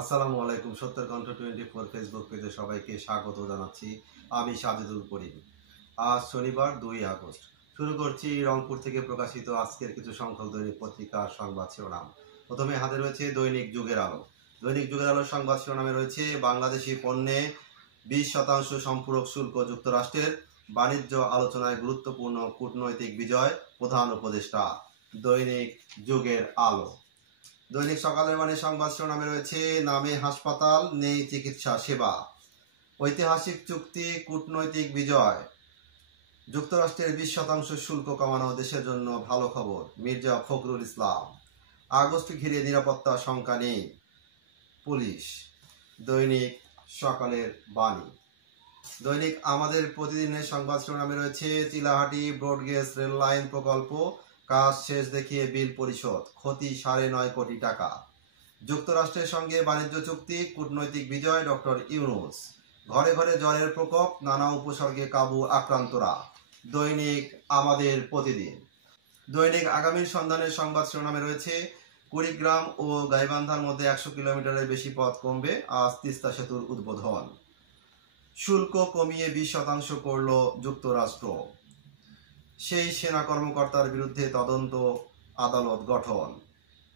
আসসালামু আলাইকুম। সত্যের কণ্ঠ 24 ফেসবুক পেজে সবাইকে স্বাগত জানাচ্ছি। আমি সাজেদুল করিম। আজ শনিবার 2 আগস্ট। শুরু করছি রংপুর থেকে প্রকাশিত আজকের কিছু সংখ্যক দৈনিক পত্রিকার সংবাদ শিরোনাম। প্রথমে হাতে রয়েছে দৈনিক যুগের আলো। দৈনিক যুগের আলোর সংবাদ শিরোনামে রয়েছে বাংলাদেশি পণ্যে 20% সম্পূরক শুল্ক যুক্তরাষ্ট্রের, বাণিজ্য আলোচনায় গুরুত্বপূর্ণ কূটনৈতিক বিজয় প্রধান উপদেষ্টা। দৈনিক যুগের আলো। দৈনিক সকালের বাণী সংবাদ শিরোনামে রয়েছে নামে হাসপাতাল, নেই চিকিৎসা সেবা, ঐতিহাসিক চুক্তি, কূটনৈতিক বিজয়, যুক্তরাষ্ট্রের 20% শুল্ক কমানো দেশের জন্য ভালো খবর, মির্জা ফখরুল ইসলাম। আগস্ট ঘিরে নিরাপত্তা শঙ্কা নেই, পুলিশ। দৈনিক সকালের বাণী। দৈনিক আমাদের প্রতিদিনের সংবাদ শিরোনামে রয়েছে চিলাহাটি ব্রডগেজ রেল লাইন প্রকল্প কাজ শেষ দেখিয়ে বিল পরিশোধ, ক্ষতি 9.5 কোটি টাকা। যুক্তরাষ্ট্রের সঙ্গে বাণিজ্য চুক্তি, কূটনৈতিক বিজয় ডক্টর ইউনূস। ঘরে ঘরে জ্বরের প্রকোপ, নানা উপসর্গে কাবু আক্রান্তরা। দৈনিক আমাদের প্রতিদিন। দৈনিক আগামীর সন্ধানের সংবাদ শিরোনামে রয়েছে কুড়িগ্রাম ও গাইবান্ধার মধ্যে 100 কিলোমিটারের বেশি পথ কমবে, আজ তিস্তা সেতুর উদ্বোধন। শুল্ক কমিয়ে 20% করল যুক্তরাষ্ট্র, সেই সেনা কর্মকর্তার বিরুদ্ধে তদন্ত আদালত গঠন।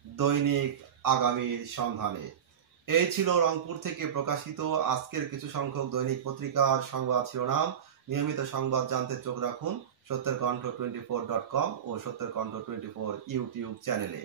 দৈনিক আগামীর সন্ধানে। এই ছিল রংপুর থেকে প্রকাশিত আজকের কিছু সংখ্যক দৈনিক পত্রিকার সংবাদ শিরোনাম। নিয়মিত সংবাদ জানতে চোখ রাখুন সত্যের কণ্ঠ 24.com ও সত্যের কণ্ঠ 24 ইউটিউব চ্যানেলে।